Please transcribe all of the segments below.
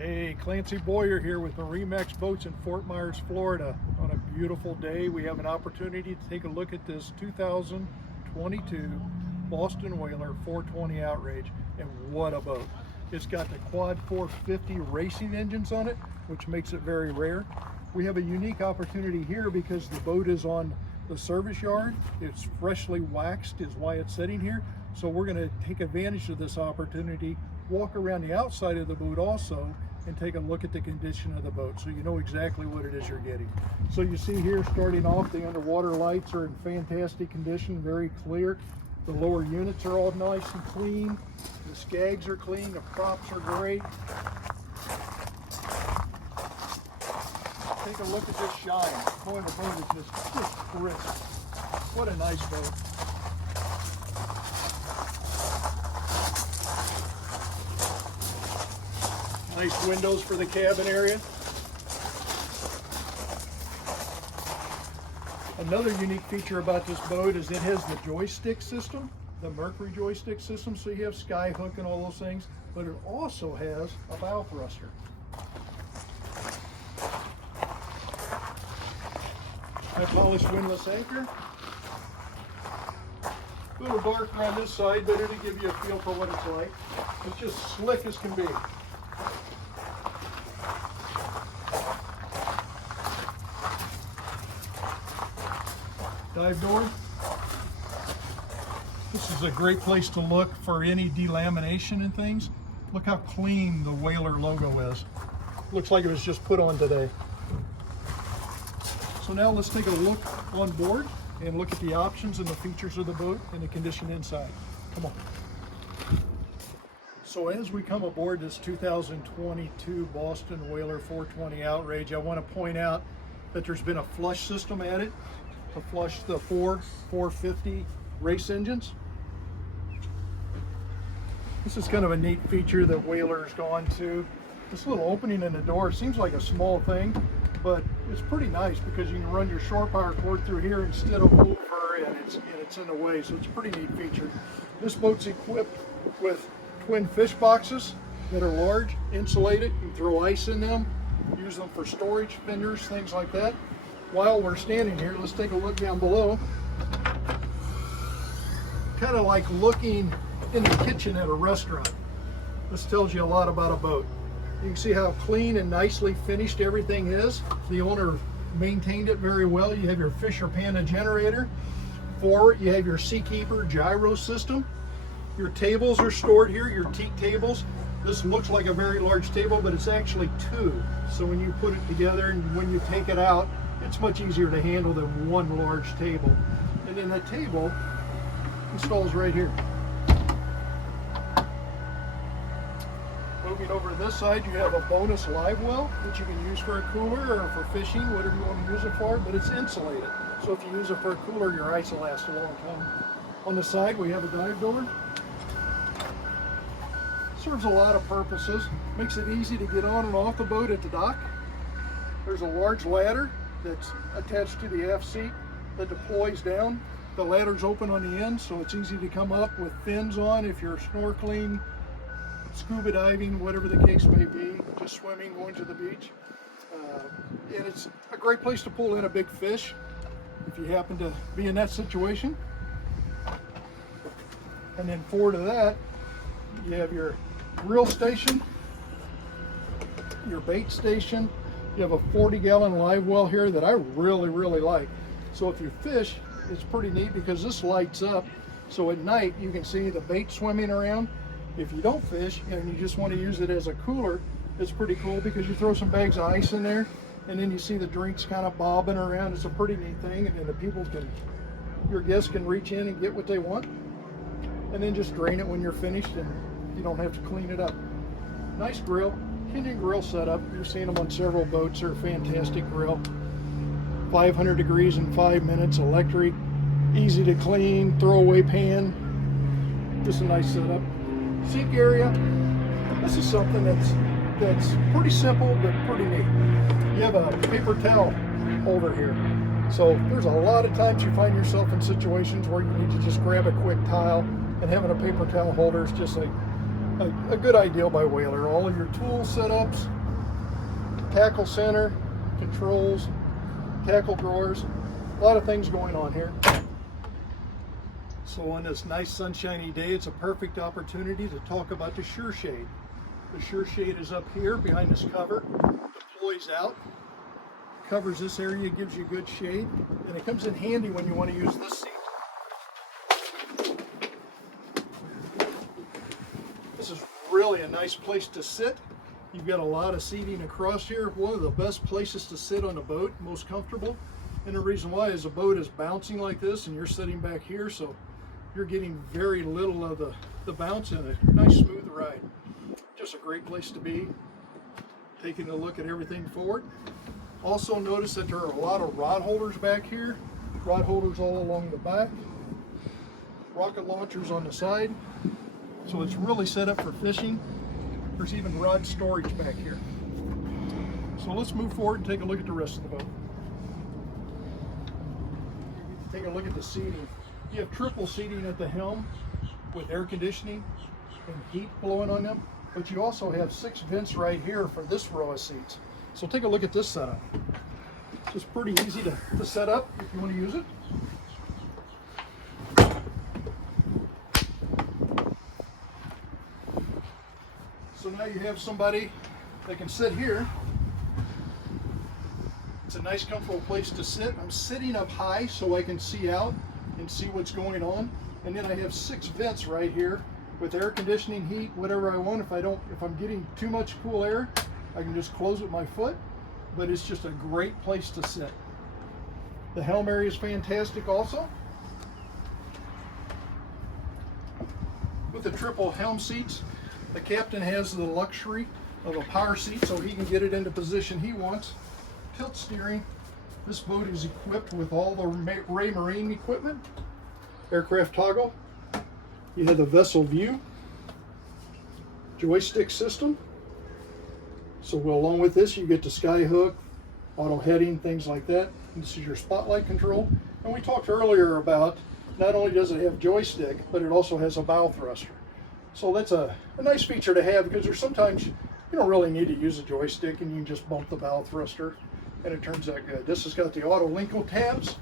Hey, Clancy Boyer here with MarineMax Boats in Fort Myers, Florida. On a beautiful day, we have an opportunity to take a look at this 2022 Boston Whaler 420 Outrage, and what a boat. It's got the quad 450 racing engines on it, which makes it very rare. We have a unique opportunity here because the boat is on the service yard. It's freshly waxed is why it's sitting here. So we're going to take advantage of this opportunity, walk around the outside of the boat also, and take a look at the condition of the boat so you know exactly what it is you're getting. So you see here, starting off, the underwater lights are in fantastic condition, very clear. The lower units are all nice and clean. The skags are clean, the props are great. Take a look at this shine. Boy, the boat is just crisp. What a nice boat. Nice windows for the cabin area. Another unique feature about this boat is it has the joystick system, the Mercury joystick system, so you have sky hook and all those things, but it also has a bow thruster. High polished windlass anchor. A little darker on this side, but it'll give you a feel for what it's like. It's just slick as can be. Dive door. This is a great place to look for any delamination and things. Look how clean the Whaler logo is. Looks like it was just put on today. So now let's take a look on board and look at the options and the features of the boat and the condition inside. Come on. So as we come aboard this 2022 Boston Whaler 420 Outrage, I want to point out that there's been a flush system added to flush the 450 race engines. This is kind of a neat feature that Whaler's gone to. This little opening in the door seems like a small thing, but it's pretty nice because you can run your shore power cord through here instead of over, and it's in the way, so it's a pretty neat feature. This boat's equipped with twin fish boxes that are large, insulated. You can throw ice in them, use them for storage, fenders, things like that. While we're standing here, let's take a look down below. Kind of like looking in the kitchen at a restaurant. This tells you a lot about a boat. You can see how clean and nicely finished everything is. The owner maintained it very well. You have your Fisher Panda generator. Forward, you have your Seakeeper gyro system. Your tables are stored here, your teak tables. This looks like a very large table, but it's actually two. So when you put it together and when you take it out, it's much easier to handle than one large table. And then the table installs right here. Moving over to this side, you have a bonus live well that you can use for a cooler or for fishing, whatever you want to use it for, but it's insulated. So if you use it for a cooler, your ice will last a long time. On the side, we have a dive door. Serves a lot of purposes. Makes it easy to get on and off the boat at the dock. There's a large ladder that's attached to the aft seat that deploys down. The ladder's open on the end, so it's easy to come up with fins on if you're snorkeling, scuba diving, whatever the case may be, just swimming, going to the beach. And it's a great place to pull in a big fish if you happen to be in that situation. And then forward to that, you have your grill station, your bait station. You have a 40-gallon live well here that I really like. So if you fish, it's pretty neat because this lights up. So at night, you can see the bait swimming around. If you don't fish and you just want to use it as a cooler, it's pretty cool because you throw some bags of ice in there and then you see the drinks kind of bobbing around. It's a pretty neat thing, and then the people your guests can reach in and get what they want and then just drain it when you're finished, and you don't have to clean it up. Nice grill. Kenyan grill setup. You've seen them on several boats. They're a fantastic grill. 500 degrees in 5 minutes, electric, easy to clean, throwaway pan. Just a nice setup. Sink area. This is something that's pretty simple but pretty neat. You have a paper towel holder here. So there's a lot of times you find yourself in situations where you need to just grab a quick tile, and having a paper towel holder is just a a good idea by Whaler. All of your tool setups, tackle center, controls, tackle drawers, a lot of things going on here. So on this nice sunshiny day, it's a perfect opportunity to talk about the Sure Shade. The Sure Shade is up here behind this cover, deploys out, covers this area, gives you good shade, and it comes in handy when you want to use this seat. This is really a nice place to sit. You've got a lot of seating across here. One of the best places to sit on a boat, most comfortable. And the reason why is the boat is bouncing like this and you're sitting back here, so you're getting very little of the bounce and a nice smooth ride. Just a great place to be. Taking a look at everything forward. Also notice that there are a lot of rod holders back here. Rod holders all along the back. Rocket launchers on the side. So it's really set up for fishing. There's even rod storage back here. So let's move forward and take a look at the rest of the boat. Take a look at the seating. You have triple seating at the helm with air conditioning and heat blowing on them, but you also have 6 vents right here for this row of seats. So take a look at this setup. It's just pretty easy to set up if you want to use it. So now you have somebody that can sit here. It's a nice comfortable place to sit. I'm sitting up high so I can see out and see what's going on. And then I have 6 vents right here with air conditioning, heat, whatever I want. If I'm getting too much cool air, I can just close with my foot, but it's just a great place to sit. The helm area is fantastic also. With the triple helm seats, the captain has the luxury of a power seat so he can get it into position he wants. Tilt steering. This boat is equipped with all the Ray Marine equipment. Aircraft toggle. You have the vessel view. Joystick system. So along with this you get the sky hook, auto heading, things like that. And this is your spotlight control. And we talked earlier about not only does it have joystick, but it also has a bow thruster. So that's a nice feature to have because there's sometimes you don't really need to use a joystick and you can just bump the bow thruster and it turns out good. This has got the auto Linko tabs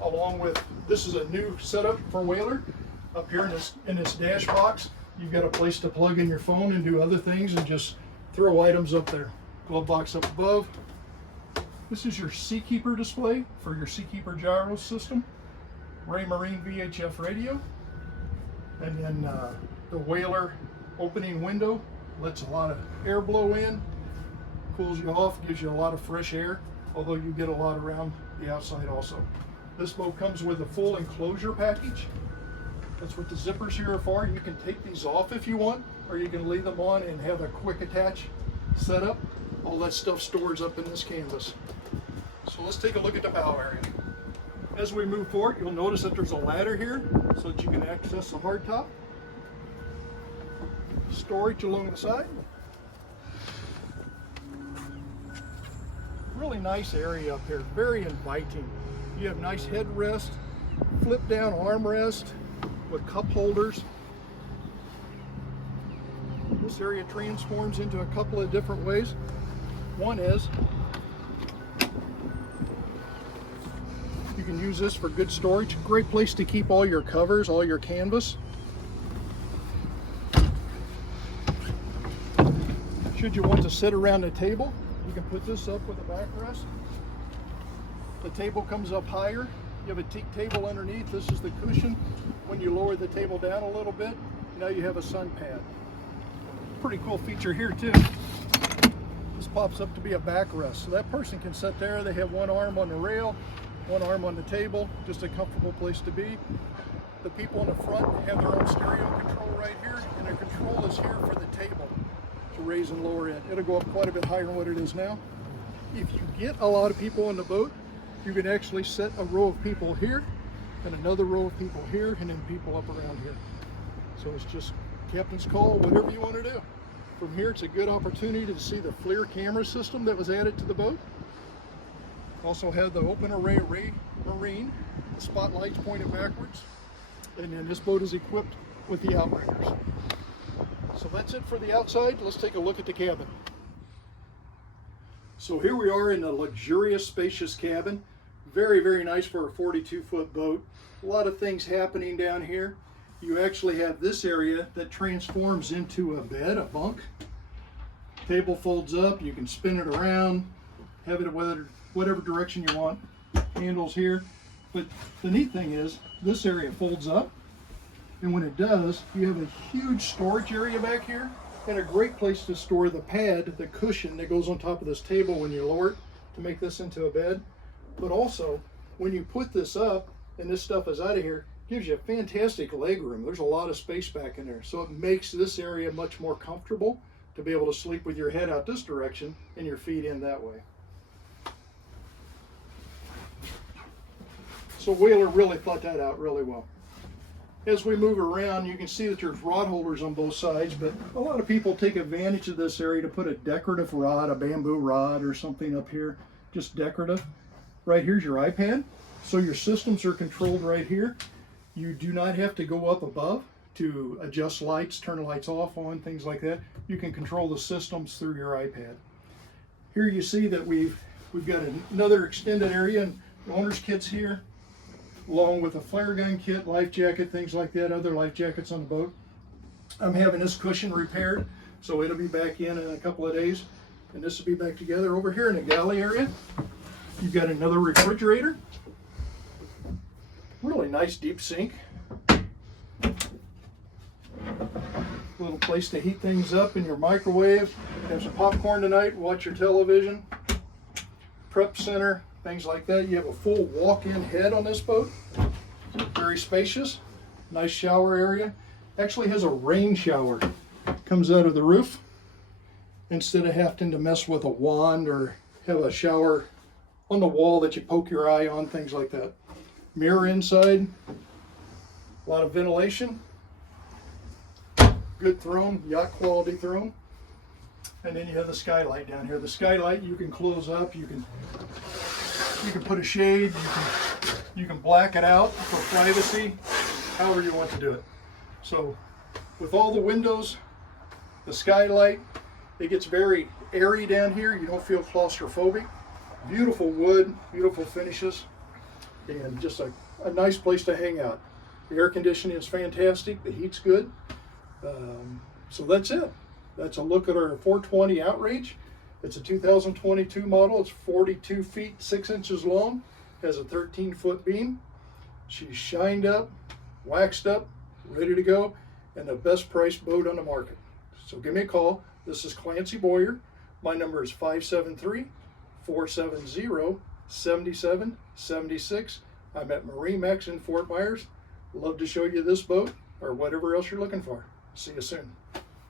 along with, this is a new setup for Whaler. Up here in this dash box, you've got a place to plug in your phone and do other things and just throw items up there. Glove box up above. This is your Seakeeper display for your Seakeeper gyro system. Ray Marine VHF radio. And then the Whaler opening window lets a lot of air blow in, cools you off, gives you a lot of fresh air, although you get a lot around the outside also. This boat comes with a full enclosure package. That's what the zippers here are for. You can take these off if you want, or you can leave them on and have a quick attach setup. All that stuff stores up in this canvas. So let's take a look at the bow area. As we move forward, you'll notice that there's a ladder here so that you can access the hardtop. Storage along the side. Really nice area up here, very inviting. You have nice headrest, flip down armrest with cup holders. This area transforms into a couple of different ways. One is you can use this for good storage. Great place to keep all your covers, all your canvas. Should you want to sit around the table, you can put this up with a backrest. The table comes up higher. You have a teak table underneath. This is the cushion. When you lower the table down a little bit, now you have a sun pad. Pretty cool feature here too. This pops up to be a backrest. So that person can sit there. They have one arm on the rail, one arm on the table. Just a comfortable place to be. The people in the front have their own stereo control right here, and their control is here for the table to raise and lower it. It'll go up quite a bit higher than what it is now. If you get a lot of people on the boat, you can actually set a row of people here and another row of people here and then people up around here. So it's just captain's call, whatever you want to do. From here, it's a good opportunity to see the FLIR camera system that was added to the boat. Also have the open array Ray Marine, the spotlights pointed backwards. And then this boat is equipped with the Outriders. So that's it for the outside. Let's take a look at the cabin. So here we are in a luxurious, spacious cabin. Very, very nice for a 42-foot boat. A lot of things happening down here. You actually have this area that transforms into a bed, a bunk. Table folds up, you can spin it around, have it whatever direction you want. Handles here. But the neat thing is, this area folds up, and when it does, you have a huge storage area back here, and a great place to store the pad, the cushion that goes on top of this table when you lower it to make this into a bed. But also, when you put this up, and this stuff is out of here, gives you a fantastic leg room. There's a lot of space back in there, so it makes this area much more comfortable to be able to sleep with your head out this direction and your feet in that way. So Whaler really thought that out really well. As we move around, you can see that there's rod holders on both sides, but a lot of people take advantage of this area to put a decorative rod, a bamboo rod or something up here, just decorative. Right here's your iPad, so your systems are controlled right here. You do not have to go up above to adjust lights, turn the lights off, on, things like that. You can control the systems through your iPad. Here you see that we've got another extended area, and the owner's kit's here, along with a flare gun kit, life jacket, things like that, other life jackets on the boat. I'm having this cushion repaired, so it'll be back in a couple of days, and this will be back together. Over here in the galley area, you've got another refrigerator, really nice deep sink, little place to heat things up in your microwave, have some popcorn tonight, watch your television, prep center, things like that. You have a full walk-in head on this boat, very spacious, nice shower area. Actually has a rain shower, comes out of the roof instead of having to mess with a wand or have a shower on the wall that you poke your eye on, things like that. Mirror inside, a lot of ventilation, good throne, yacht quality throne. And then you have the skylight down here. The skylight you can close up, you can put a shade, you can black it out for privacy, however you want to do it. So with all the windows, the skylight, it gets very airy down here. You don't feel claustrophobic. Beautiful wood, beautiful finishes, and just a nice place to hang out. The air conditioning is fantastic, the heat's good. So that's it. That's a look at our 420 Outrage. It's a 2022 model. It's 42 feet 6 inches long, has a 13-foot beam. She's shined up, waxed up, ready to go, and the best priced boat on the market. So give me a call. This is Clancy Boyer. My number is 573-470-7776. I'm at MarineMax in Fort Myers. Love to show you this boat or whatever else you're looking for. See you soon.